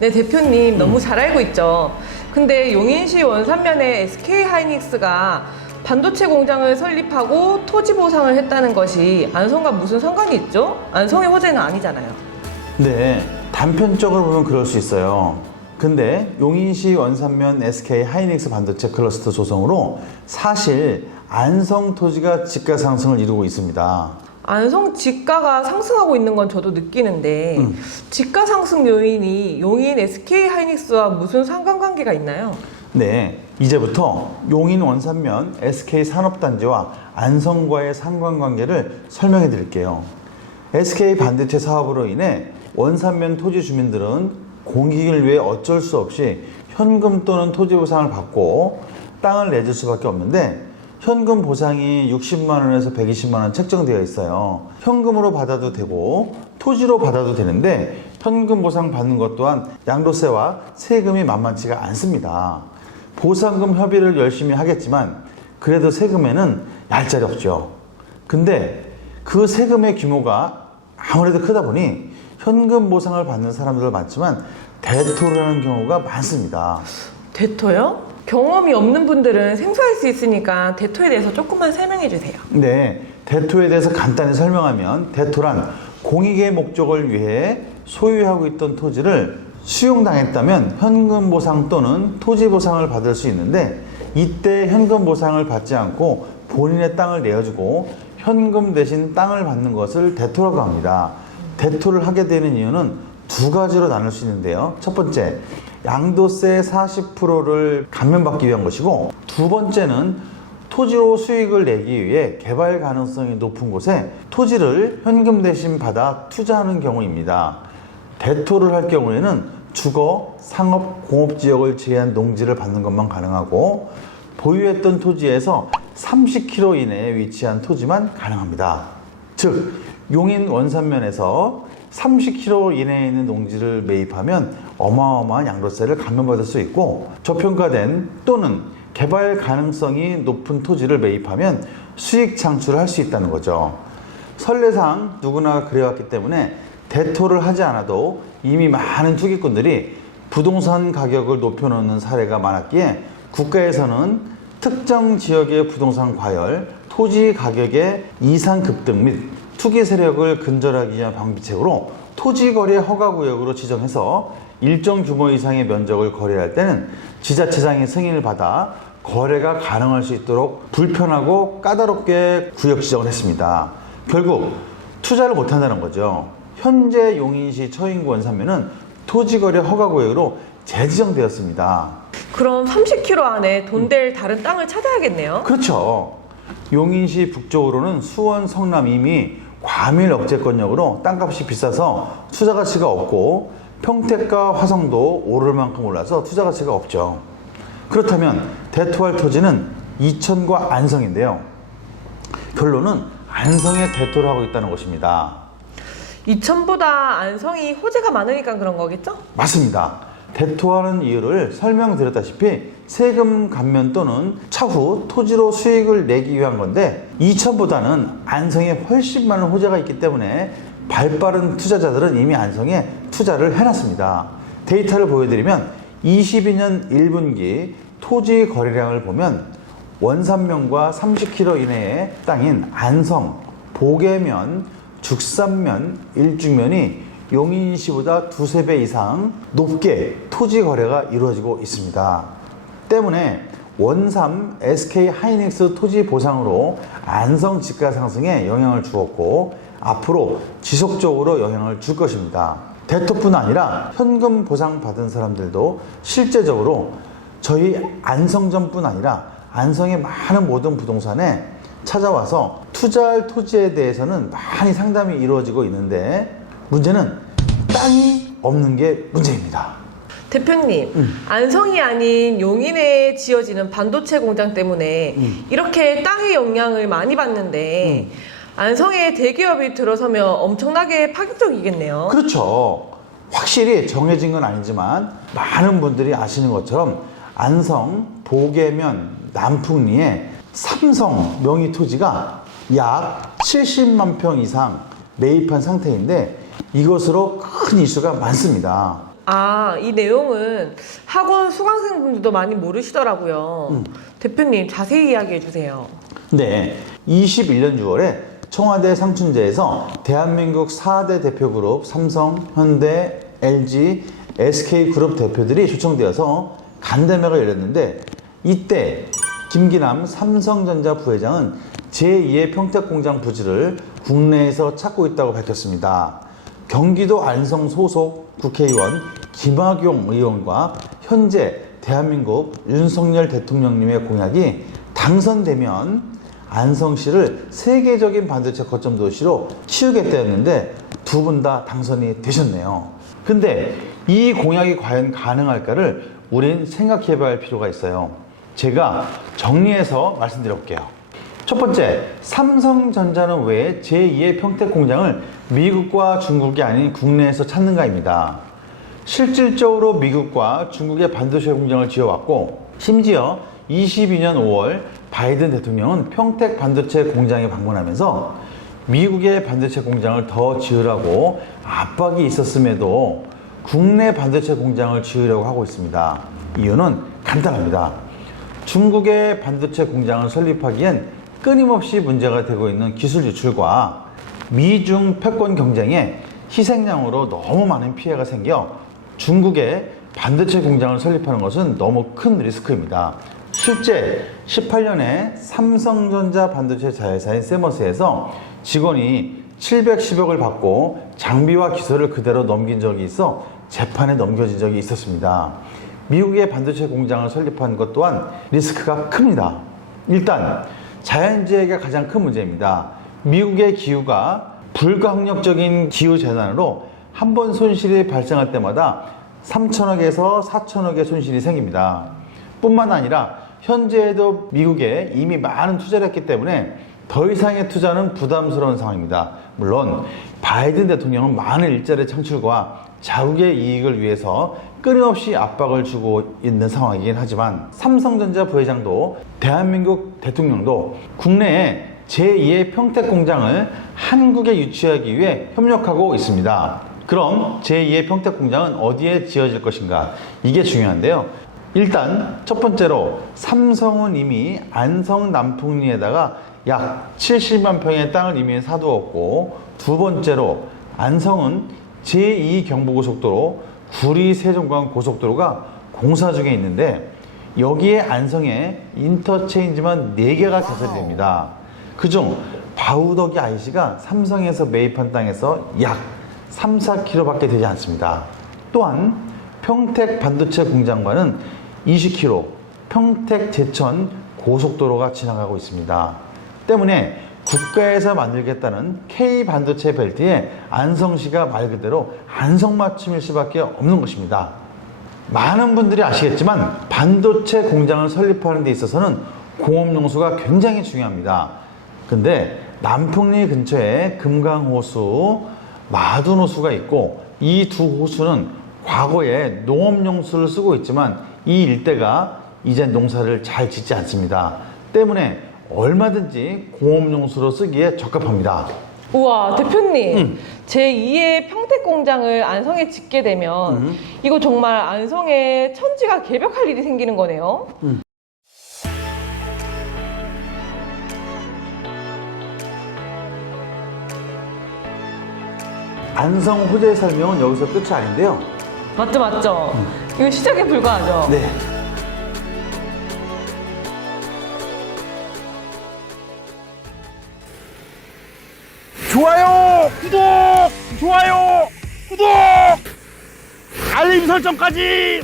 네, 대표님 너무 잘 알고 있죠. 근데 용인시 원산면에 SK하이닉스가 반도체 공장을 설립하고 토지 보상을 했다는 것이 안성과 무슨 상관이 있죠? 안성의 호재는 아니잖아요. 네, 단편적으로 보면 그럴 수 있어요. 근데 용인시 원산면 SK하이닉스 반도체 클러스터 조성으로 사실 안성 토지가 집가 상승을 이루고 있습니다. 안성 지가가 상승하고 있는 건 저도 느끼는데 지가 상승 요인이 용인 SK하이닉스와 무슨 상관관계가 있나요? 네, 이제부터 용인 원산면 SK산업단지와 안성과의 상관관계를 설명해 드릴게요. SK 반도체 사업으로 인해 원산면 토지 주민들은 공익을 위해 어쩔 수 없이 현금 또는 토지 보상을 받고 땅을 내줄 수밖에 없는데 현금 보상이 60만 원에서 120만 원 책정되어 있어요. 현금으로 받아도 되고 토지로 받아도 되는데 현금 보상 받는 것 또한 양도세와 세금이 만만치가 않습니다. 보상금 협의를 열심히 하겠지만 그래도 세금에는 얄짤이 없죠. 근데 그 세금의 규모가 아무래도 크다 보니 현금 보상을 받는 사람들도 많지만 대토를 하는 경우가 많습니다. 대토요? 경험이 없는 분들은 생소할 수 있으니까 대토에 대해서 조금만 설명해 주세요. 네, 대토에 대해서 간단히 설명하면 대토란 공익의 목적을 위해 소유하고 있던 토지를 수용당했다면 현금 보상 또는 토지 보상을 받을 수 있는데 이때 현금 보상을 받지 않고 본인의 땅을 내어주고 현금 대신 땅을 받는 것을 대토라고 합니다. 대토를 하게 되는 이유는 두 가지로 나눌 수 있는데요. 첫 번째, 양도세 40%를 감면받기 위한 것이고 두 번째는 토지로 수익을 내기 위해 개발 가능성이 높은 곳에 토지를 현금 대신 받아 투자하는 경우입니다. 대토를 할 경우에는 주거, 상업, 공업지역을 제한 농지를 받는 것만 가능하고 보유했던 토지에서 30km 이내에 위치한 토지만 가능합니다. 즉, 용인 원산면에서 30km 이내에 있는 농지를 매입하면 어마어마한 양도세를 감면받을 수 있고 저평가된 또는 개발 가능성이 높은 토지를 매입하면 수익 창출을 할 수 있다는 거죠. 선례상 누구나 그래왔기 때문에 대토를 하지 않아도 이미 많은 투기꾼들이 부동산 가격을 높여놓는 사례가 많았기에 국가에서는 특정 지역의 부동산 과열, 토지 가격의 이상 급등 및 투기 세력을 근절하기 위한 방비책으로 토지거래 허가구역으로 지정해서 일정 규모 이상의 면적을 거래할 때는 지자체장의 승인을 받아 거래가 가능할 수 있도록 불편하고 까다롭게 구역 지정을 했습니다. 결국 투자를 못한다는 거죠. 현재 용인시 처인구 원산면은 토지거래 허가구역으로 재지정되었습니다. 그럼 30km 안에 돈 될 다른 땅을 찾아야겠네요. 그렇죠. 용인시 북쪽으로는 수원, 성남 이미 과밀 억제권역으로 땅값이 비싸서 투자 가치가 없고 평택과 화성도 오를 만큼 올라서 투자 가치가 없죠. 그렇다면 대토할 토지는 이천과 안성인데요. 결론은 안성에 대토를 하고 있다는 것입니다. 이천보다 안성이 호재가 많으니까 그런 거겠죠? 맞습니다. 대토하는 이유를 설명드렸다시피 세금 감면 또는 차후 토지로 수익을 내기 위한 건데 이천보다는 안성에 훨씬 많은 호재가 있기 때문에 발빠른 투자자들은 이미 안성에 투자를 해놨습니다. 데이터를 보여드리면 22년 1분기 토지 거래량을 보면 원산면과 30km 이내의 땅인 안성, 보계면, 죽산면, 일중면이 용인시보다 두세 배 이상 높게 토지 거래가 이루어지고 있습니다. 때문에 원삼 SK하이닉스 토지 보상으로 안성 지가 상승에 영향을 주었고 앞으로 지속적으로 영향을 줄 것입니다. 대토뿐 아니라 현금 보상 받은 사람들도 실제적으로 저희 안성점뿐 아니라 안성의 많은 모든 부동산에 찾아와서 투자할 토지에 대해서는 많이 상담이 이루어지고 있는데 문제는 땅이 없는 게 문제입니다. 대표님, 안성이 아닌 용인에 지어지는 반도체 공장 때문에 이렇게 땅의 영향을 많이 받는데 안성에 대기업이 들어서면 엄청나게 파격적이겠네요. 그렇죠. 확실히 정해진 건 아니지만 많은 분들이 아시는 것처럼 안성, 보계면, 남풍리에 삼성 명의 토지가 약 70만 평 이상 매입한 상태인데 이것으로 큰 이슈가 많습니다. 아, 이 내용은 학원 수강생분들도 많이 모르시더라고요. 대표님 자세히 이야기해 주세요. 네, 21년 6월에 청와대 상춘제에서 대한민국 4대 대표그룹 삼성, 현대, LG, SK그룹 대표들이 초청되어서 간담회가 열렸는데, 이때 김기남 삼성전자 부회장은 제2의 평택공장 부지를 국내에서 찾고 있다고 밝혔습니다. 경기도 안성 소속 국회의원 김학용 의원과 현재 대한민국 윤석열 대통령님의 공약이 당선되면 안성시를 세계적인 반도체 거점 도시로 키우겠다였는데 두 분 다 당선이 되셨네요. 근데 이 공약이 과연 가능할까를 우린 생각해 봐야 할 필요가 있어요. 제가 정리해서 말씀드려 볼게요. 첫 번째, 삼성전자는 왜 제2의 평택 공장을 미국과 중국이 아닌 국내에서 찾는가입니다. 실질적으로 미국과 중국의 반도체 공장을 지어왔고, 심지어 22년 5월 바이든 대통령은 평택 반도체 공장에 방문하면서 미국의 반도체 공장을 더 지으라고 압박이 있었음에도 국내 반도체 공장을 지으려고 하고 있습니다. 이유는 간단합니다. 중국의 반도체 공장을 설립하기엔 끊임없이 문제가 되고 있는 기술 유출과 미중 패권 경쟁에 희생양으로 너무 많은 피해가 생겨 중국의 반도체 공장을 설립하는 것은 너무 큰 리스크입니다. 실제 18년에 삼성전자 반도체 자회사인 세머스에서 직원이 710억을 받고 장비와 기술을 그대로 넘긴 적이 있어 재판에 넘겨진 적이 있었습니다. 미국의 반도체 공장을 설립한 것 또한 리스크가 큽니다. 일단 자연재해가 가장 큰 문제입니다. 미국의 기후가 불가항력적인 기후재난으로 한 번 손실이 발생할 때마다 3천억에서 4천억의 손실이 생깁니다. 뿐만 아니라 현재에도 미국에 이미 많은 투자를 했기 때문에 더 이상의 투자는 부담스러운 상황입니다. 물론 바이든 대통령은 많은 일자리 창출과 자국의 이익을 위해서 끊임없이 압박을 주고 있는 상황이긴 하지만 삼성전자 부회장도 대한민국 대통령도 국내에 제2의 평택 공장을 한국에 유치하기 위해 협력하고 있습니다. 그럼 제2의 평택 공장은 어디에 지어질 것인가? 이게 중요한데요. 일단 첫 번째로 삼성은 이미 안성 남풍리에다가 약 70만 평의 땅을 이미 사두었고, 두 번째로 안성은 제2경부고속도로 구리 세종간 고속도로가 공사 중에 있는데 여기에 안성에 인터체인지만 4개가 개설이 됩니다. 그중 바우더기 IC가 삼성에서 매입한 땅에서 약 3, 4km 밖에 되지 않습니다. 또한 평택 반도체 공장과는 20km 평택 제천 고속도로가 지나가고 있습니다. 때문에 국가에서 만들겠다는 K 반도체 벨트에 안성시가 말 그대로 안성맞춤일 수밖에 없는 것입니다. 많은 분들이 아시겠지만 반도체 공장을 설립하는 데 있어서는 공업용수가 굉장히 중요합니다. 근데 남풍리 근처에 금강호수, 마둔호수가 있고 이 두 호수는 과거에 농업용수를 쓰고 있지만 이 일대가 이제 농사를 잘 짓지 않습니다. 때문에 얼마든지 공업용수로 쓰기에 적합합니다. 우와, 대표님. 제2의 평택 공장을 안성에 짓게 되면 이거 정말 안성에 천지가 개벽할 일이 생기는 거네요. 안성 호재 설명은 여기서 끝이 아닌데요. 맞죠, 맞죠? 이거 시작에 불과하죠? 네. 좋아요, 구독, 좋아요, 구독, 알림 설정까지